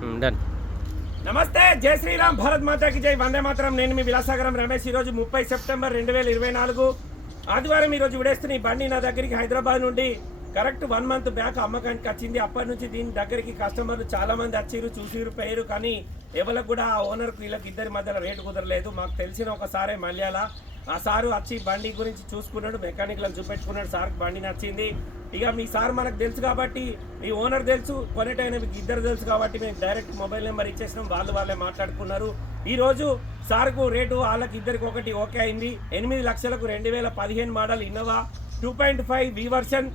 Done నమస్తే జై శ్రీరామ్ భారత్ మాతాకి జై. వందే మాత్రం. నేను మీ విలాసాగరం రమేష్. ఈరోజు ముప్పై సెప్టెంబర్ రెండు వేల ఇరవై నాలుగు. ఆదివారం ఈరోజు విడేస్తున్న ఈ బండి నా దగ్గరికి హైదరాబాద్ నుండి కరెక్ట్ వన్ మంత్ బ్యాక్ అమ్మకానికి వచ్చింది. అప్పటి నుంచి దీని దగ్గరికి కస్టమర్లు చాలామంది వచ్చిర్రు చూసిరు పోయారు. కానీ ఎవరికి కూడా ఆ ఓనర్కి వీళ్ళకి ఇద్దరి మధ్యలో రేటు కుదరలేదు. మాకు తెలిసిన ఒకసారే మల్యాల. ఆ సారు వచ్చి బండి గురించి చూసుకున్నాడు మెకానిక్లను చూపెట్టుకున్నాడు. సార్కి బండి నచ్చింది. ఇక మీ సార్ మనకు తెలుసు కాబట్టి మీ ఓనర్ తెలుసు కొనేటైన మీకు ఇద్దరు తెలుసు కాబట్టి మేము డైరెక్ట్ మొబైల్ నెంబర్ ఇచ్చేసినాం వాళ్ళు వాళ్ళే మాట్లాడుకున్నారు. ఈరోజు సార్కు రేటు వాళ్ళకి ఇద్దరికి ఒకటి ఓకే అయింది. ఎనిమిది లక్షలకు రెండు వేల పదిహేను model Innova two point five V version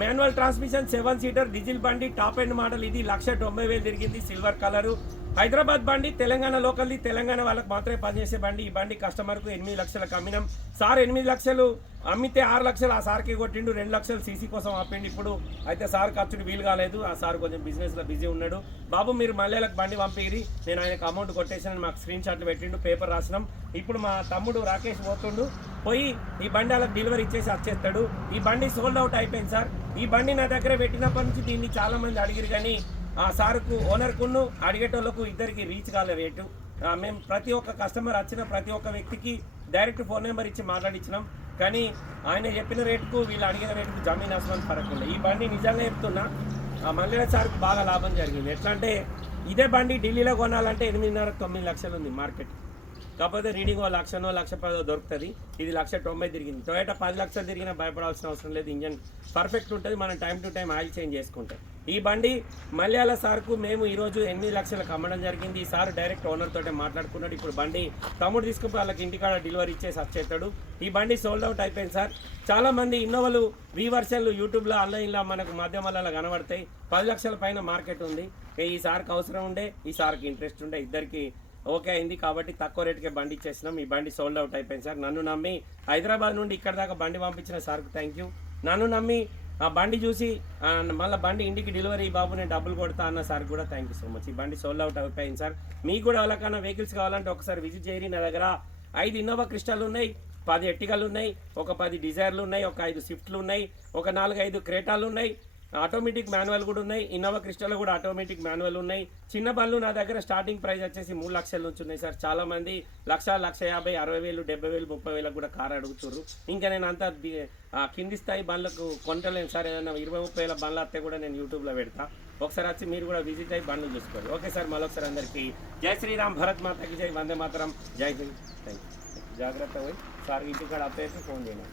manual transmission seven seater diesel బండి టాప్ ఎండ్ మోడల్. ఇది లక్ష తొంభై వేలు తిరిగింది సిల్వర్ కలరు. హైదరాబాద్ బండి తెలంగాణ లోకల్ది తెలంగాణ వాళ్ళకి మాత్రమే పనిచేసే బండి. ఈ బండి కస్టమర్కు ఎనిమిది లక్షలకు అమ్మినాం సార్ ఎనిమిది లక్షలు అమ్మితే ఆరు లక్షలు ఆ సార్కి కొట్టిండు. రెండు లక్షలు సీసీ కోసం ఆపిండు ఇప్పుడు. అయితే సార్ ఖర్చుడు వీలు కాలేదు. ఆ సార్ కొంచెం బిజినెస్లో బిజీ ఉన్నాడు. బాబు మీరు మల్లెలకు బండి పంపిరి. నేను ఆయనకు అమౌంట్ కొట్టేసాను మాకు స్క్రీన్ షాట్లు పెట్టిండు పేపర్ రాసినాం. ఇప్పుడు మా తమ్ముడు రాకేష్ పోతుండు. పోయి ఈ బండి వాళ్ళకి డెలివరీ ఇచ్చేసి వచ్చేస్తాడు. ఈ బండి సోల్డ్ అవుట్ అయిపోయింది సార్. ఈ బండి నా దగ్గర పెట్టినప్పటి నుంచి దీన్ని చాలా మంది అడిగిరు కానీ ఆ సార్కు ఓనర్కును అడిగేటోళ్ళకు ఇద్దరికి రీచ్ కాలే రేటు. మేము ప్రతి ఒక్క కస్టమర్ వచ్చిన ప్రతి ఒక్క వ్యక్తికి డైరెక్ట్ ఫోన్ నెంబర్ ఇచ్చి మాట్లాడించినాం కానీ ఆయన చెప్పిన రేటుకు వీళ్ళు అడిగిన రేటుకు జమీన్ అసలు పడకుండా. ఈ బండి నిజంగా చెప్తున్నా ఆ మల్లెల సార్కు బాగా లాభం జరిగింది. ఎట్లా అంటే ఇదే బండి ఢిల్లీలో కొనాలంటే ఎనిమిదిన్నర తొమ్మిది లక్షలు ఉంది మార్కెట్. కాకపోతే రీడింగ్ ఓ లక్షనో లక్ష పదో దొరుకుతుంది. ఇది లక్ష తొంభై తిరిగింది. టొయోటా పది లక్షలు తిరిగినా భయపడాల్సిన అవసరం లేదు. ఇంజన్ పర్ఫెక్ట్ ఉంటుంది. మనం time to time oil change చేసుకుంటాం. ఈ బండి మలయాళ సార్కు మేము ఈరోజు ఎనిమిది లక్షలకు అమ్మడం జరిగింది. ఈ సార్ డైరెక్ట్ ఓనర్ తోటే మాట్లాడుకున్నాడు. ఇప్పుడు బండి తమ్ముడు తీసుకుపోయి వాళ్ళకి ఇంటికాడ డెలివరీ ఇచ్చేసి వచ్చేస్తాడు. ఈ బండి సోల్డ్ అవుట్ అయిపోయింది సార్. చాలా మంది ఇన్నోవలు వీ వర్షన్లు యూట్యూబ్లో ఆన్లైన్లో మనకు మాధ్యమాలలో కనబడతాయి. పది లక్షల పైన మార్కెట్ ఉంది. ఈ సార్కి అవసరం ఉండే ఈ సార్కి ఇంట్రెస్ట్ ఉండే. ఇద్దరికి ఓకే అయింది కాబట్టి తక్కువ రేటుకే బండి ఇచ్చేసినాం. ఈ బండి సోల్డ్ అవుట్ అయిపోయింది సార్. నన్ను నమ్మి హైదరాబాద్ నుండి ఇక్కడ దాకా బండి పంపించిన సార్కు థ్యాంక్ యూ నన్ను నమ్మి ఆ బండి చూసి మళ్ళీ బండి ఇంటికి డెలివరీ బాబు నేను డబ్బులు కొడతా అన్న సార్ కూడా థ్యాంక్ యూ సో మచ్ ఈ బండి సోల్డ్ అవుట్ అయిపోయింది సార్. మీకు కూడా ఎవరికైనా వెహికల్స్ కావాలంటే ఒకసారి విజిట్ చేయరి నా దగ్గర. ఐదు ఇన్నోవా క్రిస్టల్ ఉన్నాయి పది ఎట్టికలు ఉన్నాయి ఒక పది డిజైర్లు ఉన్నాయి ఒక ఐదు స్విఫ్ట్లు ఉన్నాయి ఒక నాలుగు ఐదు క్రేటాలు ఉన్నాయి. ఆటోమేటిక్ మాన్యువల్ కూడా ఉన్నాయి. ఇన్నోవా క్రిస్టాలో కూడా ఆటోమేటిక్ మాన్యువల్ ఉన్నాయి. చిన్న బండ్లు నా దగ్గర స్టార్టింగ్ ప్రైస్ వచ్చేసి మూడు లక్షల నుంచి ఉన్నాయి సార్. చాలామంది లక్ష లక్ష యాభై అరవై వేలు డెబ్బై వేలు ముప్పై వేలకు కూడా కారు అడుగుతున్నారు ఇంకా నేను అంత కింది స్థాయి బండ్లకు కొంటలేను సార్. ఏదైనా ఇరవై ముప్పై వేల బండ్లు వస్తే కూడా నేను యూట్యూబ్లో పెడతా. ఒకసారి వచ్చి మీరు కూడా విజిట్ అయ్యి బండ్లు చూసుకోండి. ఓకే సార్ మరొకసారి అందరికీ జై శ్రీరామ్ భరత్ మాతకి జై వందే మాతరం. జై హింద్. థ్యాంక్ యూ జాగ్రత్త పోయి సార్ ఇంటికాడ అప్పేసి ఫోన్ చేయండి